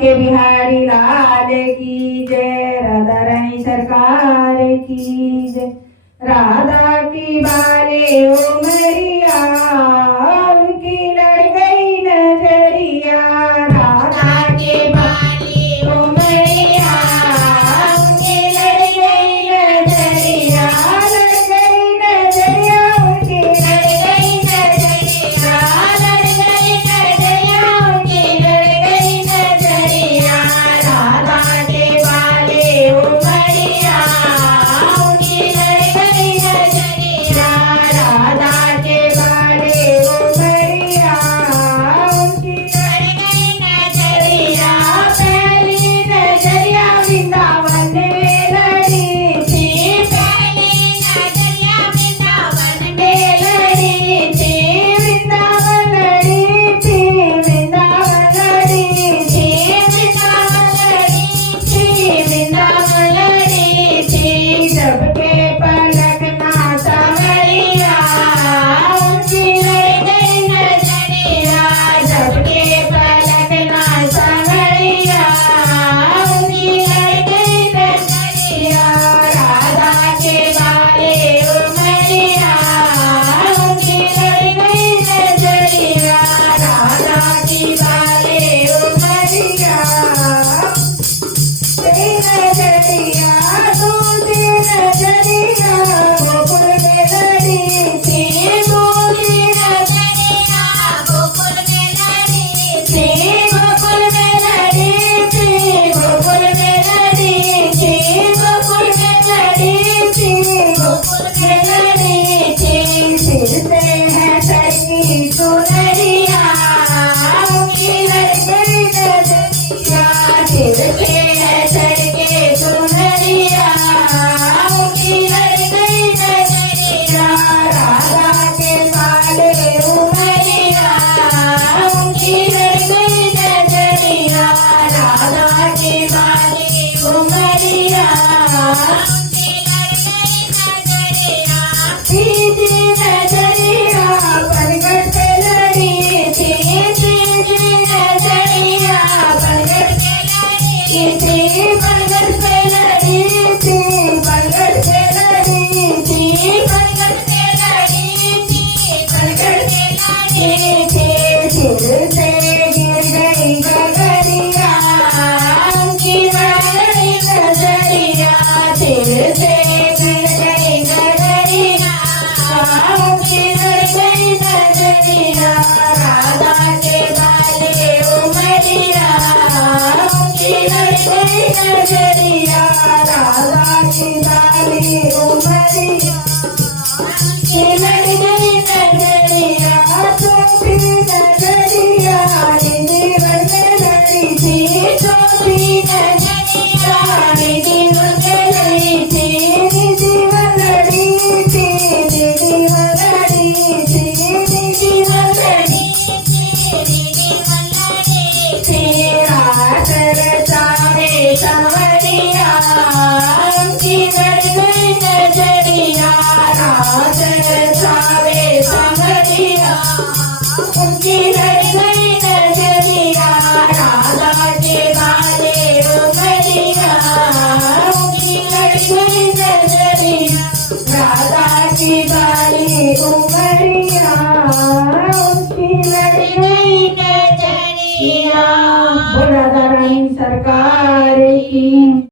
के बिहारी लाल की जय, राधा रानी सरकार की जय। राधा की बाले उमरिया उनकी लड़ गई नजरिया, राधा के बाले उमरिया उनकी लड़ गई नजरिया, लड़ गई नजरिया उनकी लड़ गई नजरिया, लड़ गई नजरिया उनकी लड़ गई नजरिया। राधा के बाले उमरिया उनकी लड़ गई नजरिया, राधा के बाले उमरिया उनकी लड़ गई नजरिया। पहली नजरिया वृंदावन में लड़ी थी, पहली नजरिया वृंदावन में लड़ी थी, वृंदावन लड़ी थी, वृंदावन लड़ी थी, वृंदावन लड़ी थी, वृंदावन लड़ी थी। सबके पलक ना संवरिया उनकी लड़ गई नजरिया, सबके पलक ना संवरिया उनकी लड़ गई नजरिया। राधा के बाले उमरिया उनकी लड़ गई नजरिया, राधा की बाले उमरिया नजरिया दूसरी नजरिया गोकुल में लड़ी थी, दूसरी नजरिया गोकुल में लड़ी थी, गोकुल में लड़ी थी, गोकुल में लड़ी थी, गोकुल में लड़ी थी, गोकुल में लड़ी थी। सिर से है सरी सुनरिया उनकी लड़ गई नजरिया, सिर से है सर के सुनरिया उनकी लड़ गई नजरिया। राधा के बाले उमरिया उनकी लड़ गई नजरिया, राधा के बाले उमरिया उनकी लड़ गई नजरिया। सीधी नजरिया पलगट पे लड़ी थी, सीधी नजरिया पलगट पे लड़ी थी, पलगट पे लड़ी थी, पलगट पे लड़ी थी, पलगट पे लड़ी थी, पलगट पे लड़ी थी। सिर से गिर गई गगरिया उनकी लड़ गई नजरिया, सिर से गिर गई गगरिया उनकी लड़ गई नजरिया। राधा के बाले उमरिया उनकी लड़ गई नजरिया, राधा की बाले उमरिया उनकी लड़ गई नजरिया। चौथी नजरिया जीवन में लड़ी थी, चौथी नजरिया जीवन में लड़ी थी, जीवन लड़ी थी, जीवन लड़ी थी, जीवन लड़ी थी, जीवन लड़ी थी। रात रचावे संवरिया उनकी लड़ गई नजरिया, रात रचावे संवरिया उनकी लड़ गई नजरिया। राधा के बाले उमरिया उनकी लड़ गई नजरिया, राधा की बाले उमरिया उनकी लड़ गई नजरिया। बोल राधा रानी सरकार